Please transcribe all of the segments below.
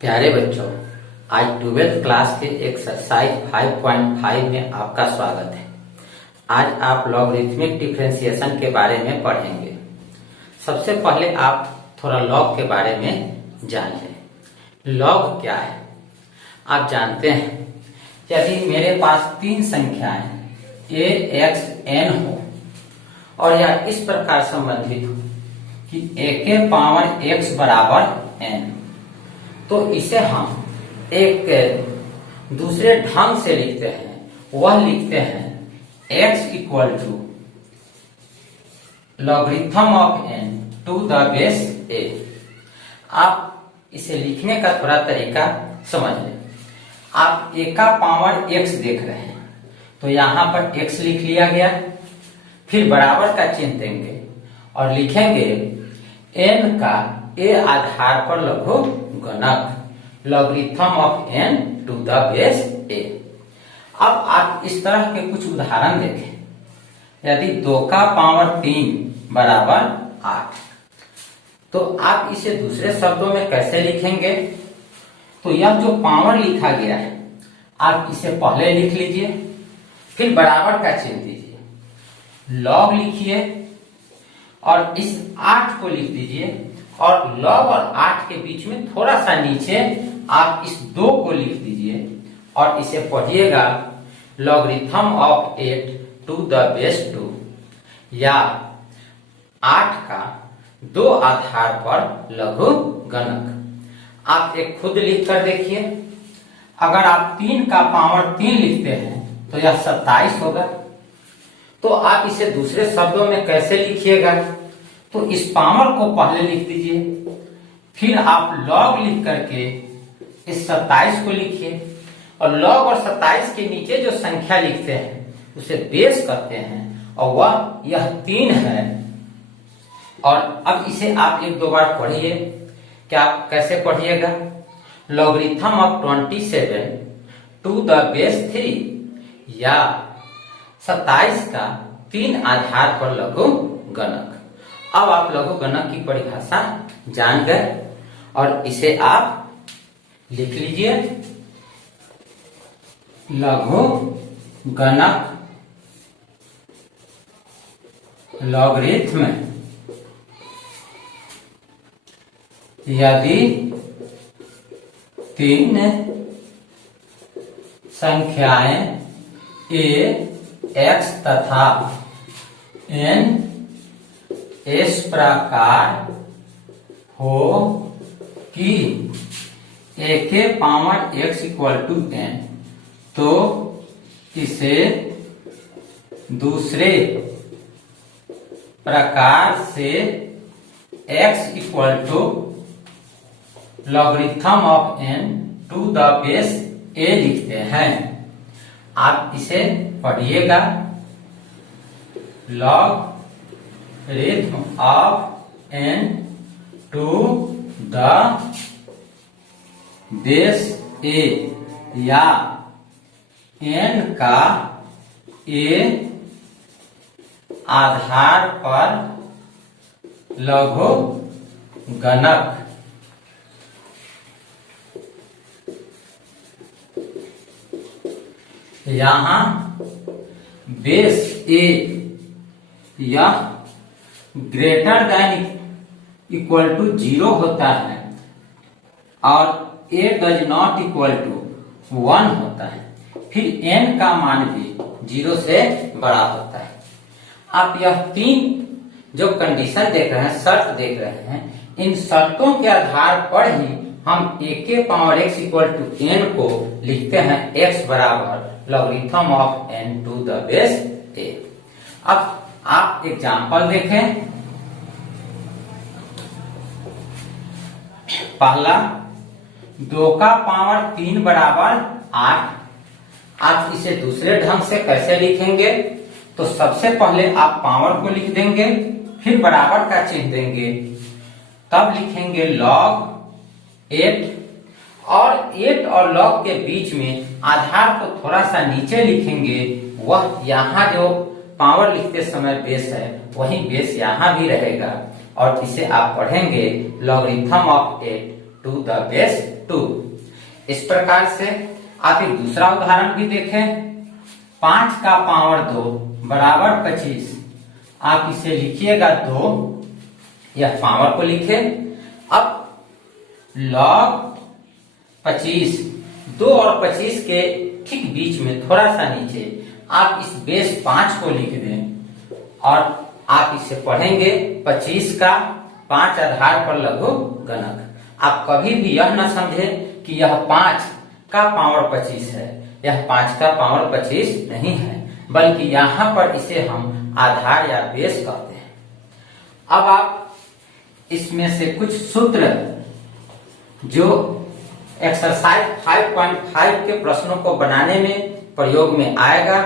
प्यारे बच्चों, आज 12th क्लास के एक्सरसाइज 5.5 में आपका स्वागत है। आज आप लॉगरिथमिक डिफरेंशिएशन के बारे में पढ़ेंगे। सबसे पहले आप थोड़ा लॉग के बारे में जान लें। लॉग क्या है आप जानते हैं। यदि मेरे पास तीन संख्याएं a, x, n हो और यह इस प्रकार संबंधित हो कि a के पावर x बराबर n, तो इसे हम एक दूसरे ढंग से लिखते हैं। वह लिखते हैं x equal to logarithm of n to the base a। आप इसे लिखने का थोड़ा तरीका समझ लें। आप a का पावर x देख रहे हैं, तो यहां पर x लिख लिया गया, फिर बराबर का चिन्ह देंगे और लिखेंगे n का a आधार पर लघु गणक logarithm of n to the base a। अब आप इस तरह के कुछ उदाहरण देखें। यदि 2 का पावर 3 बराबर 8, तो आप इसे दूसरे शब्दों में कैसे लिखेंगे? तो यह जो पावर लिखा गया है, आप इसे पहले लिख लीजिए, फिर बराबर का चिन्ह दीजिए, लॉग लिखिए और इस 8 को लिख दीजिए और लॉग और 8 के बीच में थोड़ा सा नीचे आप इस 2 को लिख दीजिए और इसे पढ़िएगा logarithm of 8 to the base 2, या 8 का 2 आधार पर लघु गणक। आप एक खुद लिख कर देखिए। अगर आप 3 का पावर 3 लिखते हैं तो यह 27 होगा। तो आप इसे दूसरे शब्दों में कैसे लिखिएगा? तो इस पावर को पहले लिख दीजिए, फिर आप लॉग लिख करके इस 27 को लिखिए और लॉग और 27 के नीचे जो संख्या लिखते हैं उसे बेस कहते हैं और वह यह 3 है। और अब इसे आप एक दो बार पढ़िए। क्या कैसे पढ़िएगा? Logarithm of 27 to the base 3, या 27 का 3 आधार पर लघु गणक। अब आप लघु गणक की परिभाषा जान गए और इसे आप लिख लीजिए। लघु गणक लॉगरिथम यदि 3 संख्याएं a, x तथा n इस प्रकार हो कि a के power x equal to n, तो इसे दूसरे प्रकार से x equal to logarithm of n to the base a लिखते हैं। आप इसे पढ़िएगा। Logarithm of n to the base a, या n का a आधार पर लघु गणक। यहां बेस a यह ग्रेटर देन इक्वल टू 0 होता है और a does not equal to 1 होता है। फिर n का मान भी 0 से बड़ा होता है। आप यह 3 जो कंडीशन देख रहे हैं, शर्त देख रहे हैं, इन शर्तों के आधार पर ही हम a के power x equal to n को लिखते हैं x बराबर logarithm of n to the base a। अब आप एग्जाम्पल देखें। पहला, 2 का पावर 3 बराबर 8। आप इसे दूसरे ढंग से कैसे लिखेंगे? तो सबसे पहले आप पावर को लिख देंगे, फिर बराबर का चिन्ह देंगे, तब लिखेंगे लॉग 8 और 8 और लॉग के बीच में आधार को थोड़ा सा नीचे लिखेंगे। वह यहाँ जो पावर लिखते समय बेस है, वही बेस यहाँ भी रहेगा और इसे आप पढ़ेंगे logarithm of 8 to the base 2। इस प्रकार से आप एक दूसरा उदाहरण भी देखें। 5 का पावर 2 बराबर 25। आप इसे लिखिएगा 2, यह पावर को लिखे। अब log 25, 2 और 25 के ठीक बीच में थोड़ा सा नीचे आप इस बेस 5 को लिख दें और आप इसे पढ़ेंगे 25 का 5 आधार पर लघु गणक। आप कभी भी यह न समझे कि यह 5 का पावर 25 है, यह 5 का पावर 25 नहीं है, बल्कि यहां पर इसे हम आधार या बेस कहते हैं। अब आप इसमें से कुछ सूत्र जो एक्सरसाइज 5.5 के प्रश्नों को बनाने में प्रयोग में आएगा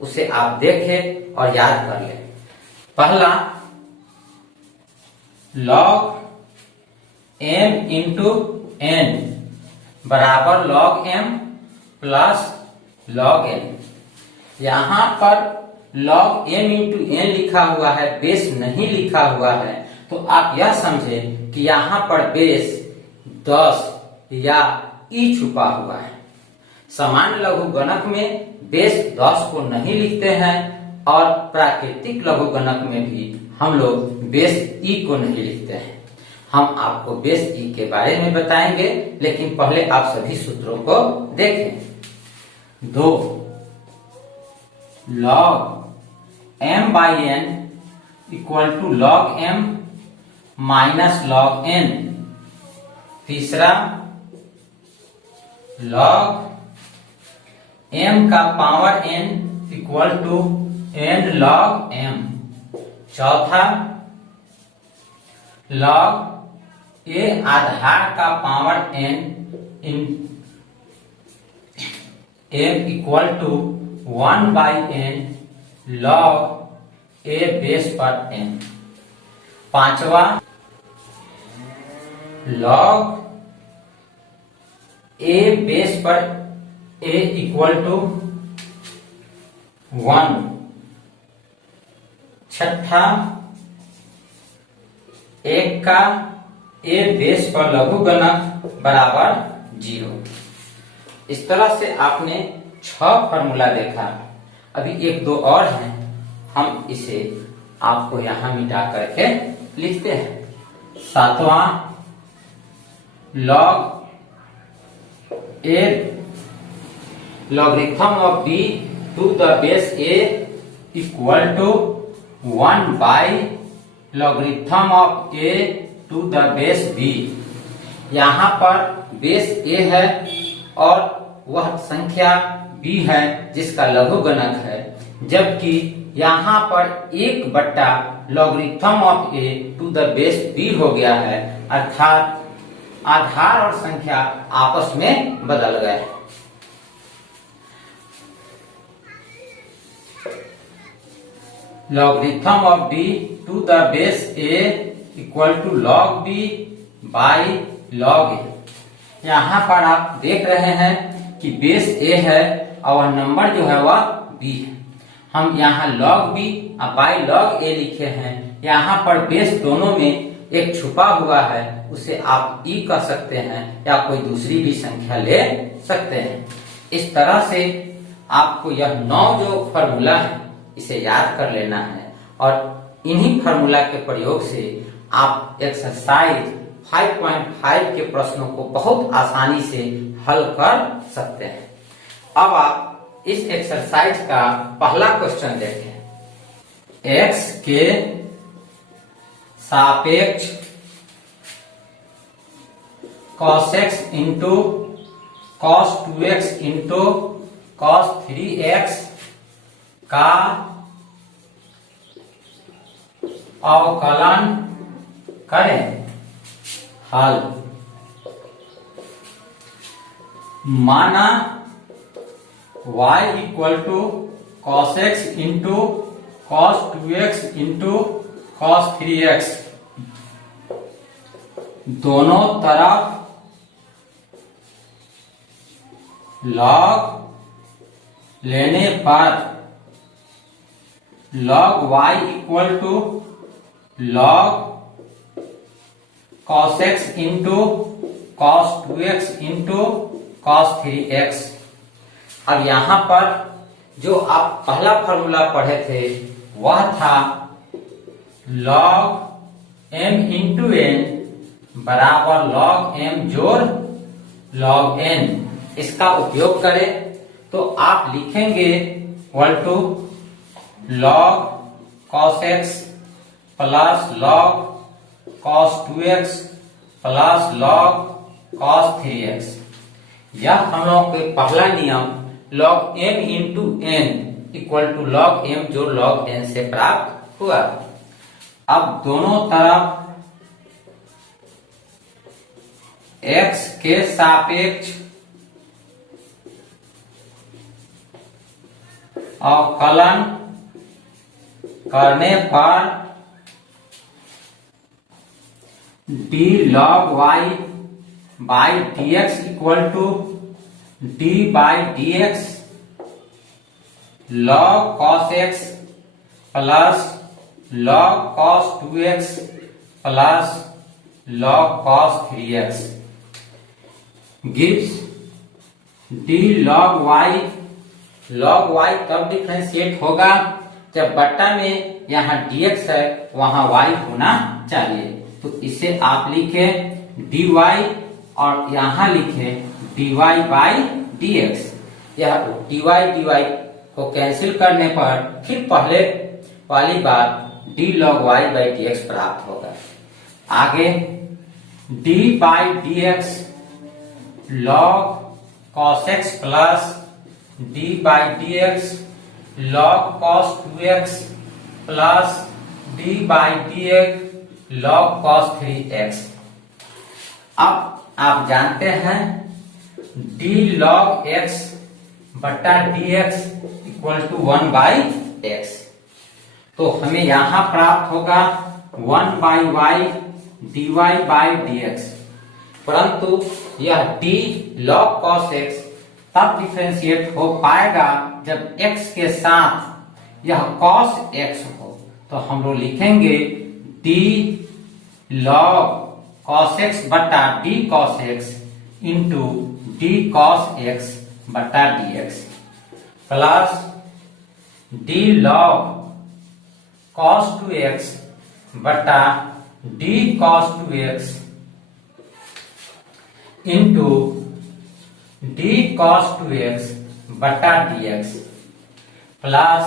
उसे आप देखें और याद कर लें। पहला, log m इंटू n बराबर log m plus log n। यहां पर log m इंटू n लिखा हुआ है, बेस नहीं लिखा हुआ है, तो आप यह समझें कि यहां पर बेस 10 या ई छुपा हुआ है। सामान्य लघु गणक में बेस 10 को नहीं लिखते हैं और प्राकृतिक लघु गणक में भी हम लोग बेस ई को नहीं लिखते हैं। हम आपको बेस ई के बारे में बताएंगे, लेकिन पहले आप सभी सूत्रों को देखें। 2 log m by n equal to log m minus log n। तीसरा, log m का power n equal to n log m। चौथा, log a आधार का power n in m equal to 1 by n log a base पर n। पांचवा, log a base पर a equal to 1। छठा, 1 का a बेस पर लघु गणक बराबर 0। इस तरह से आपने 6 फॉर्मूला देखा। अभी 1-2 और हैं, हम इसे आपको यहां मिटा करके लिखते हैं। 7वां, log a logarithm of b to the base a equal to 1 by logarithm of a to the base b। यहाँ पर बेस a है और वह संख्या b है जिसका लघु गणक है, जबकि यहाँ पर 1 logarithm of a to the base b हो गया है, अर्थात आधार और संख्या आपस में बदल गए। logarithm of b to the base a equal to log b by log a। यहाँ पर आप देख रहे हैं कि बेस a है और वह नंबर जो है वह b है। हम यहाँ log b और by log a लिखे हैं। यहाँ पर बेस दोनों में एक छुपा हुआ है, उसे आप e कह सकते हैं या कोई दूसरी भी संख्या ले सकते हैं। इस तरह से आपको यह 9 जो फॉर्मूला है इसे याद कर लेना है और इन्हीं फॉर्मूला के प्रयोग से आप एक्सरसाइज 5.5 के प्रश्नों को बहुत आसानी से हल कर सकते हैं। अब आप इस एक्सरसाइज का पहला क्वेश्चन देखें। x के सापेक्ष cos x into cos 2x into cos 3x का अवकलन करें। हल, माना y equal to cos x into cos 2x into cos 3x, दोनों तरफ log लेने पर log y equal to log cos x into cos 2x into cos 3x। अब यहां पर जो आप पहला फॉर्मूला पढ़े थे वह था log m इंटू n बराबर log m जोड़ log n। इसका उपयोग करें तो आप लिखेंगे equal to log cos x plus log cos 2x plus log cos 3x। यह हम लोग के पहला नियम log m into n equal to log m जो log n से प्राप्त हुआ। अब दोनों तरफ x के सापेक्ष अवकलन करने पर d log y by dx equal to d by dx log cos x plus log cos 2x plus log cos 3x gives d log y। log y कब डिफरेंशिएट होगा? जब बट्टा में यहाँ dx है वहां y होना चाहिए। तो इसे आप लिखे dy और यहाँ लिखे dy बाई dx। यह dy को कैंसिल करने पर फिर पहले वाली बात d log y by dx प्राप्त होगा। आगे d by dx log cos x plus d by dx log cos 2x plus d by dx log cos 3x। अब आप जानते हैं d log x बटा dx equal to 1 by x। तो हमें यहां प्राप्त होगा 1 by y dy by dx। परंतु यह d log cos x तब डिफरेंशिएट हो पाएगा जब x के साथ यह cos x हो। तो हम लोग लिखेंगे d log cos x बटा d cos x into d cos x बटा dx plus d log cos 2x बटा d cos 2x into d cos 2x बटा dx plus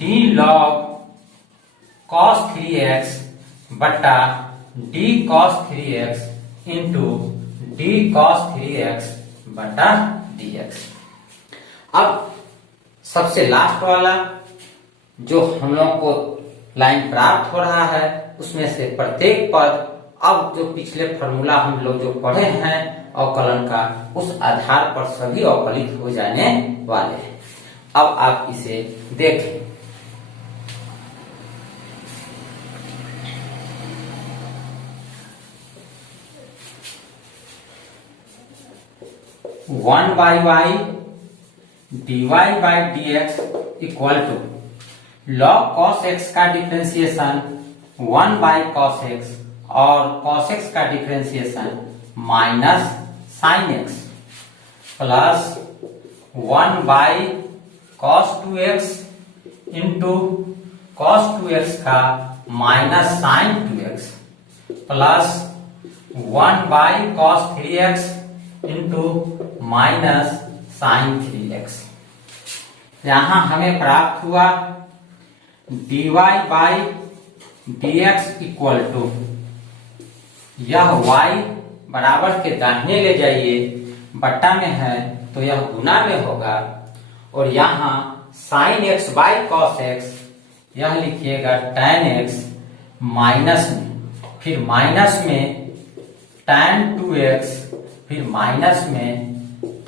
d log cos 3x बटा d cos 3x into d cos 3x बटा dx। अब सबसे last वाला जो हम लोग को लाइन प्राप्त हो रहा है उसमें से प्रत्येक पद अब जो पिछले फॉर्मूला हम लोग जो पढ़े हैं अवकलन का उस आधार पर सभी अवकलित हो जाने वाले हैं। अब आप इसे देखें। One by y dy by dx equal to log cos x का डिफरेंशिएशन 1 बाई cos x और cos x का differentiation minus sine x plus 1 by cos 2x into cos 2x का minus sine 2x plus 1 by cos 3x into minus sine 3x। यहां हमें प्राप्त हुआ dy by dx equal to यह y बराबर के दाहिने ले जाइए, बट्टा में है तो यह गुना में होगा और यहाँ sine x by cos x यह लिखिएगा tan x माइनस में, फिर माइनस में tan 2x, फिर माइनस में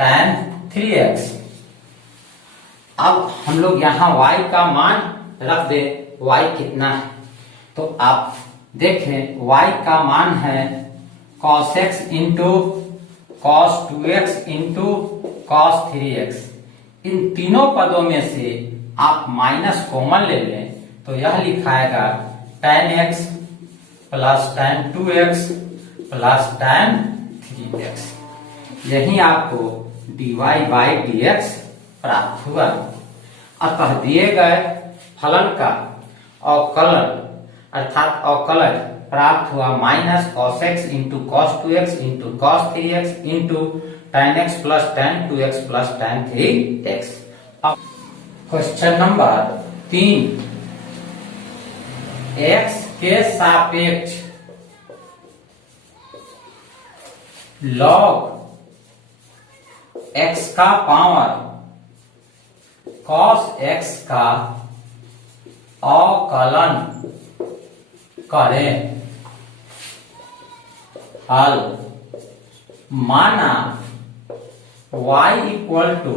tan 3x। अब हम लोग यहाँ y का मान रख दे, y कितना है तो आप देखें y का मान है cos x into cos 2x into cos 3x। इन तीनों पदों में से आप माइनस कॉमन ले लें तो यह लिखाएगा tan x plus tan 2x plus tan 3x। यही आपको dy बाई dx प्राप्त हुआ। अतः दिए गए फलन का अवकलन अर्थात अवकलज प्राप्त हुआ minus cos x into cos 2x into cos 3x into tan x plus tan 2x plus tan 3x। अब क्वेश्चन नंबर 3, x के सापेक्ष log x का पावर cos x का अवकलन करें। हल माना y equal to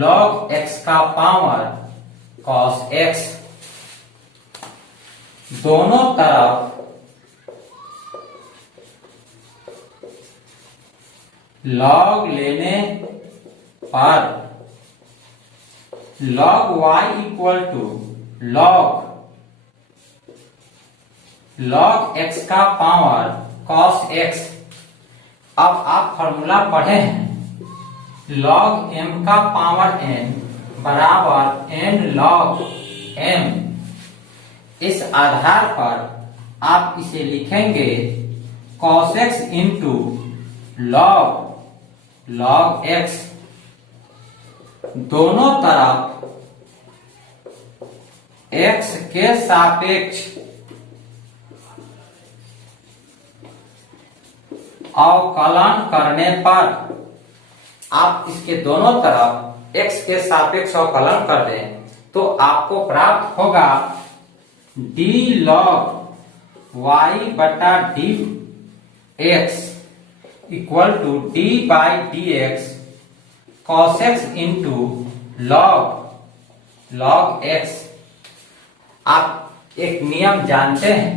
log x का पावर cos x, दोनों तरफ log लेने पर log y equal to log x का पावर cos x। अब आप फॉर्मूला पढ़े हैं, log m का पावर n बराबर n log m। इस आधार पर आप इसे लिखेंगे cos x into log x, दोनों तरफ x के सापेक्ष अवकलन करने पर आप इसके दोनों तरफ x के सापेक्ष अवकलन कर दें तो आपको प्राप्त होगा d log y बटा d x equal to d by d x cos x into log x। आप एक नियम जानते हैं,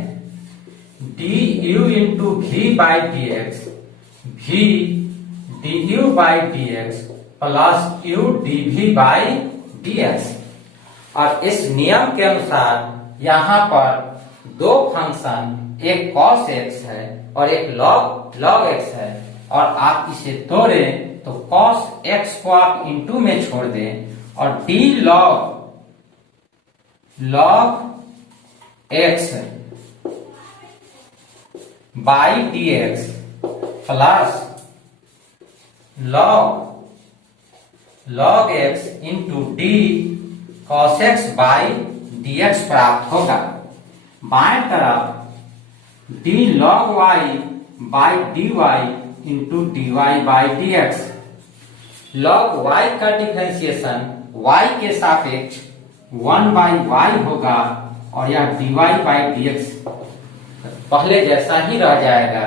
du into v by d x v du by d x plus u dv by d x. और इस नियम के अनुसार यहाँ पर दो फंक्शन, एक cos x है और एक log x है, और आप इसे तोड़ें तो cos x को आप इंटू में छोड़ दें और d log x by d x plus log x into d cos x by d x प्राप्त होगा। बाएं तरफ d log y by d y into d y by d x. log y का differentiation y के सापेक्ष 1 by y होगा और यह dy बाई डी एक्स पहले जैसा ही रह जाएगा।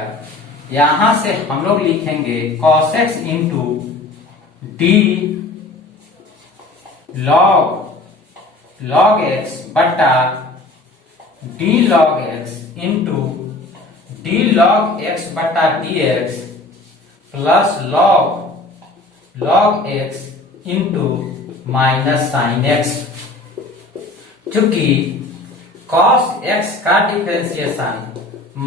यहां से हम लोग लिखेंगे cos x into d log x बटा d log x into d log x बटा d x plus log x into minus sine x। चूंकि cos x का डिफरेंशिएशन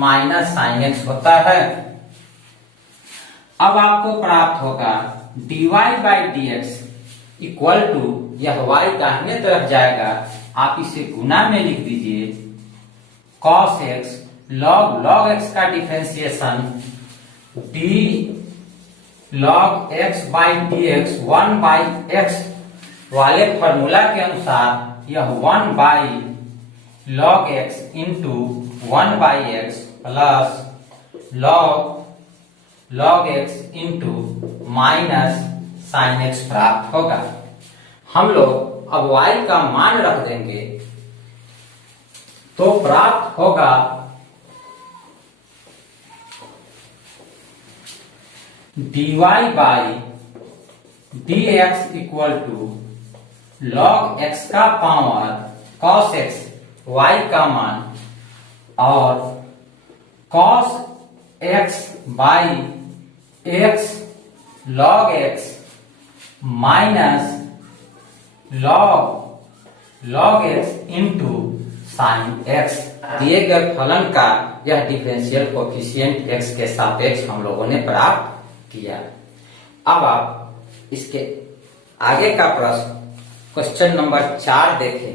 माइनस साइन x होता है। अब आपको प्राप्त होगा dy by d x equal to, यह y दाहिने तरफ जाएगा, आप इसे गुना में लिख दीजिए cos x log x का differentiation d log x by d x 1 by x वाले फॉर्मूला के अनुसार यह 1 by log x into 1 by x plus log x into minus sine x प्राप्त होगा। हम लोग अब y का मान रख देंगे तो प्राप्त होगा dy by d x equal to log x का पावर cos x, y का मान, और cos x by x log x minus log x into साइन x। दिए गए फलन का यह डिफरेंशियल कोएफिशिएंट x के सापेक्ष हम लोगों ने प्राप्त किया। अब आप इसके आगे का प्रश्न क्वेश्चन नंबर 4 देखें।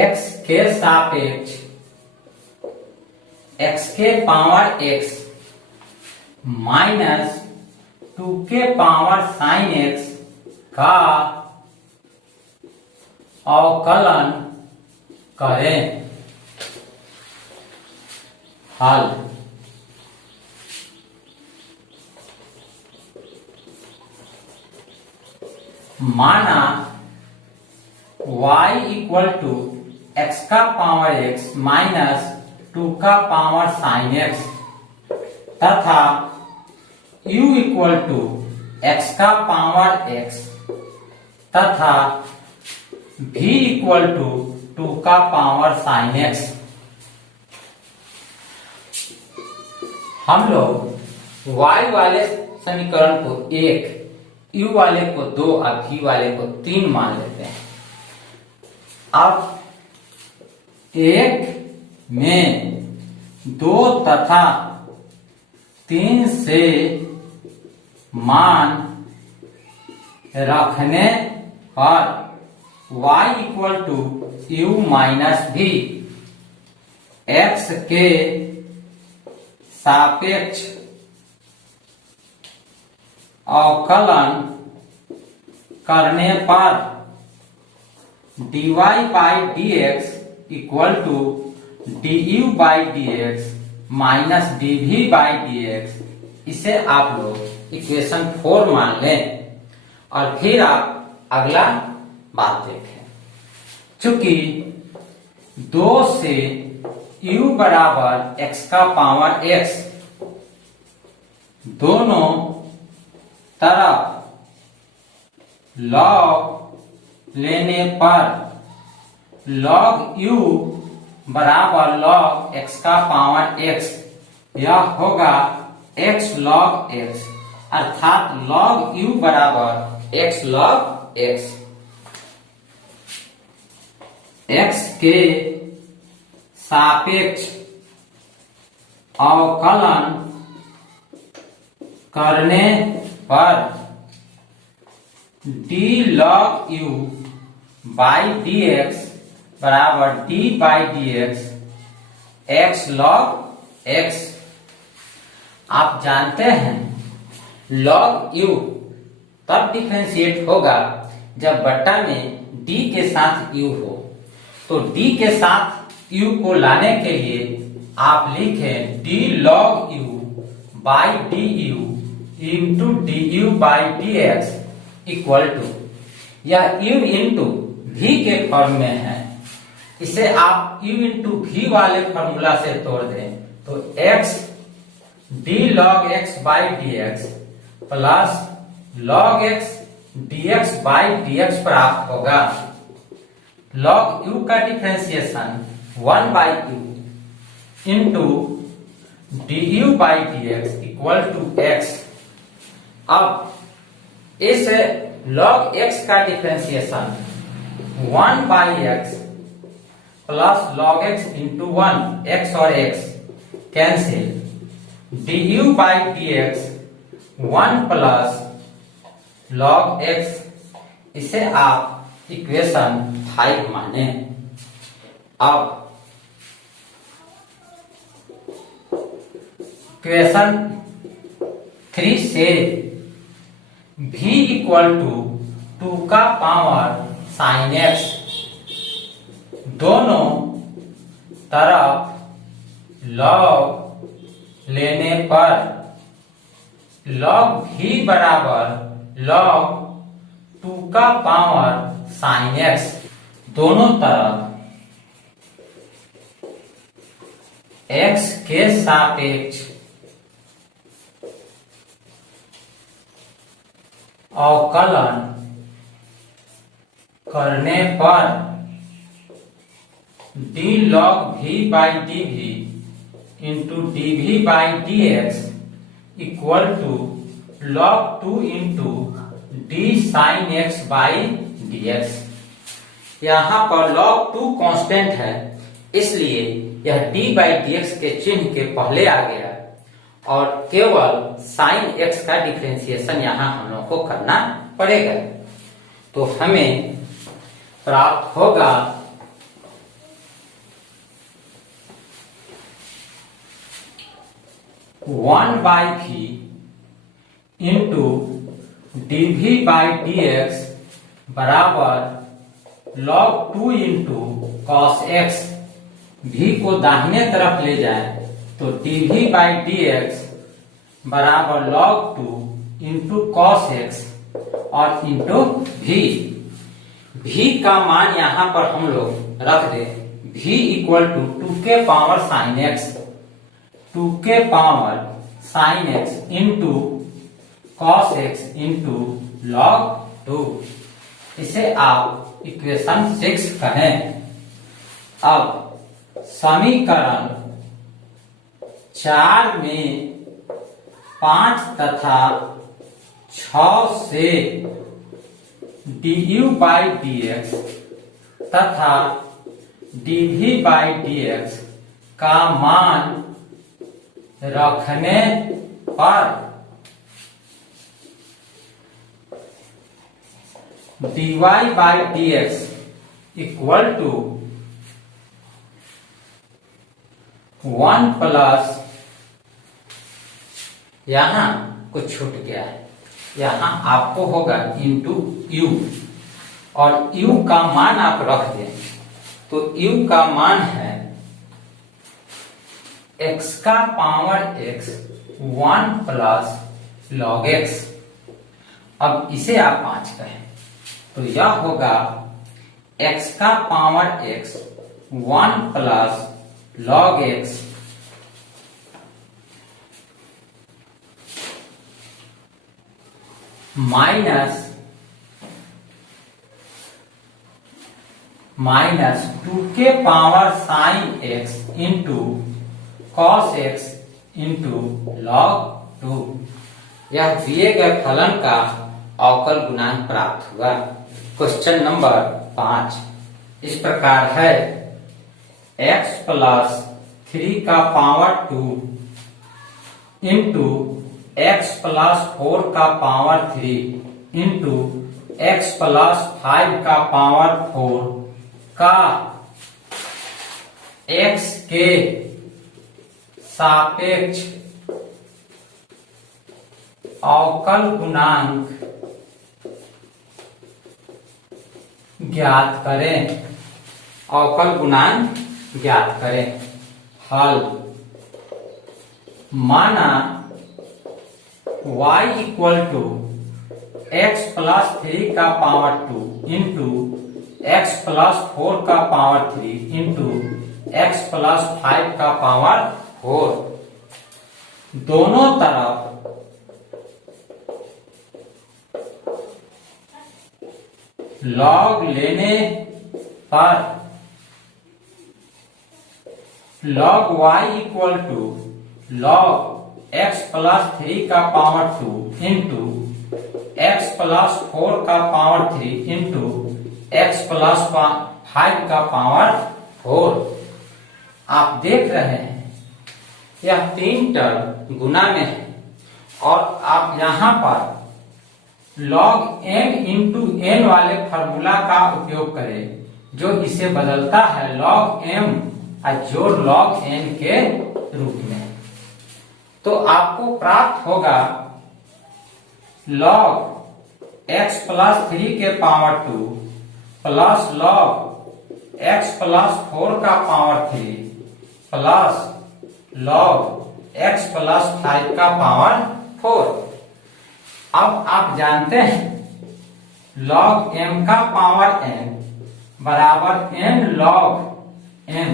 x के सापेक्ष x के पावर x माइनस 2 के पावर साइन x का अवकलन करें। हल। माना y इक्वल टू x का पावर x माइनस 2 का पावर साइन x तथा u इक्वल टू x का पावर x तथा v इक्वल टू 2 का पावर साइन x। हम लोग y वाले समीकरण को 1, u वाले को 2 और v वाले को 3 मान लेते हैं। अब 1 में 2 तथा 3 से मान रखने पर y equal to u minus v x के सापेक्ष अवकलन करने पर dy by dx equal to du by dx minus dv by dx, इसे आप लोग इक्वेशन 4 मान लें और फिर आप अगला बात देखें। चूंकि 2 से u बराबर x का पावर x दोनों तरफ log लेने पर log u बराबर log x का पावर x, यह होगा x log x, अर्थात log u बराबर x log x। x के सापेक्ष अवकलन करने पर d log u by dx बराबर d by dx x log x। आप जानते हैं log u तब डिफरेंशिएट होगा जब बट्टा में d के साथ u हो। तो d के साथ u को लाने के लिए आप लिखें d log u by du into du by dx equal to, यह u इंटू v के फॉर्म में है, इसे आप u इंटू v वाले फॉर्मूला से तोड़ दें तो x d log x by dx plus log x dx by dx प्राप्त होगा। log u का differentiation 1 by u into du by dx equal to x। अब इस log x का differentiation 1 by x plus log x into 1, x और x cancel, du by dx 1 plus log x, इसे आप equation 5 माने। अब equation 3 से v इक्वल टू 2 का पावर साइन x दोनों तरफ log लेने पर log v बराबर log 2 का पावर साइन x, दोनों तरफ x के सापेक्ष अवकलन करने पर d log v by dv into dv by dx equal to log 2 into d sine x by dx। यहाँ पर log 2 कांस्टेंट है, इसलिए यह d/dx के चिन्ह के पहले आ गया और केवल sin x का डिफरेंशिएशन यहाँ हम लोग को करना पड़ेगा। तो हमें प्राप्त होगा 1/v इंटू dv/dx बराबर log 2 into cos x। v को दाहिने तरफ ले जाए तो dv/dx बराबर log 2 इंटू cos x और इंटू v। v का मान यहां पर हम लोग रख दे v इक्वल टू 2 के पावर sin x, 2 के power sin x into cos x into log 2। इसे आप इक्वेशन 6 कहें। अब समीकरण 4 में 5 तथा 6 से du/dx तथा dv/dx का मान रखने पर dy/dx इक्वल टू 1 प्लस, यहां कुछ छूट गया है, यहां आपको होगा इंटू u और u का मान आप रख दें तो u का मान है x का power x 1 plus log x। अब इसे आप 5 कहें तो यह होगा x का power x 1 plus log x minus 2 के power sin x into cos x into log 2। यह दिए गए फलन का अवकल गुणांक प्राप्त हुआ। क्वेश्चन नंबर 5 इस प्रकार है x प्लस 3 का पावर 2 इंटू x प्लस 4 का पावर 3 इंटू x प्लस 5 का पावर 4 का x के सापेक्ष अवकल गुणांक ज्ञात करें। अवकल गुणांक ज्ञात करें। हल माना y equal to x plus 3 का पावर 2 इंटू एक्स प्लस 4 का पावर 3 इंटू एक्स प्लस 5 का पावर 4। दोनों तरफ लॉग लेने पर log y equal to log x plus 3 का पावर 2 इंटू एक्स प्लस 4 का पावर 3 इंटू एक्स प्लस 5 का पावर 4। आप देख रहे हैं यह 3 टर्म गुना में है और आप यहां पर log m इंटू n वाले फॉर्मूला का उपयोग करें जो इसे बदलता है log m जोड़ log n के रूप में। तो आपको प्राप्त होगा log x प्लस 3 के power 2 plus log x plus 4 का power 3 plus log x plus 5 का पावर 4। अब आप जानते हैं log m का पावर n बराबर n log m।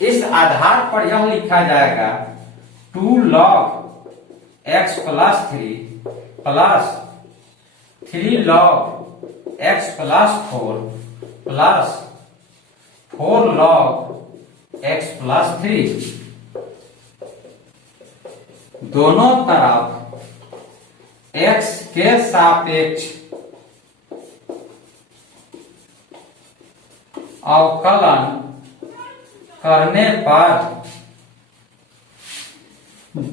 इस आधार पर यह लिखा जाएगा 2 log x plus 3 plus 3 log x plus 4 plus 4 log x plus 3। दोनों तरफ x के सापेक्ष अवकलन करने पर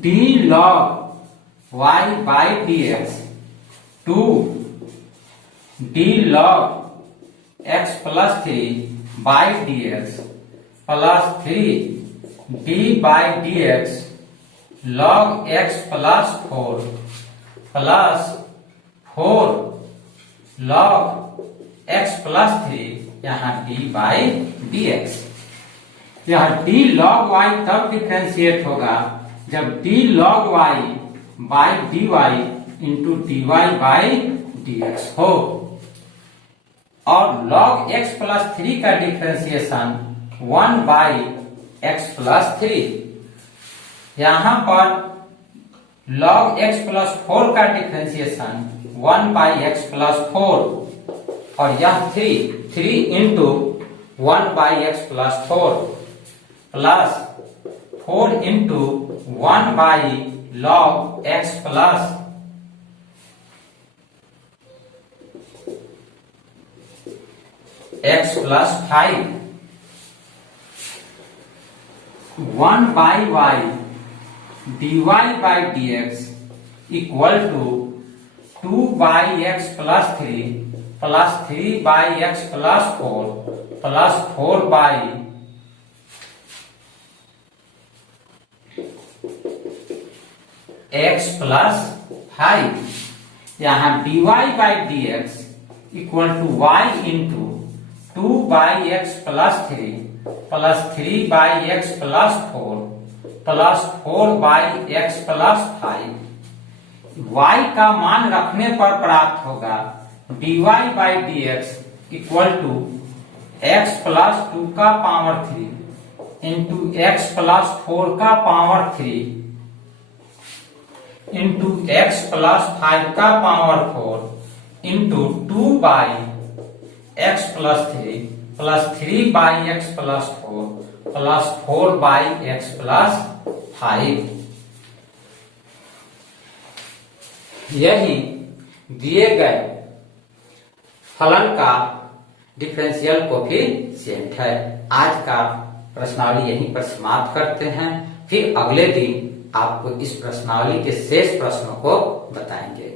d log y by d x to d log x plus 3 by d x plus 3 d by d x log x plus 4 plus 4 log x plus 3 यहाँ d by d x. यह d log y तब differentiate होगा जब d log y by dy into dy by dx हो, और log x plus 3 का differentiation 1 by x plus 3। यहां पर log x प्लस 4 का डिफ्रेंशिएशन 1 बाई x प्लस 4, और यह 3 into 1 by x plus 4 plus 4 into 1 by log x plus 5 1 by y dy by dx equal to 2 by x plus 3 plus 3 by x plus 4 plus 4 by x plus 5। यहाँ dy by dx equal to y into 2 by x plus 3 plus 3 by x plus 4 plus 4 by x plus 5। y का मान रखने पर प्राप्त होगा dy by dx equal to x plus 2 का power 3 into x plus 4 का power 3 into x plus 5 का power 4 into 2 by x plus 3 plus 3 by x plus 4 plus 4 by x plus 5। यही दिए गए फलन का डिफरेंशियल कोएफिशिएंट है। आज का प्रश्नावली यहीं पर समाप्त करते हैं, फिर अगले दिन आपको इस प्रश्नावली के शेष प्रश्नों को बताएंगे।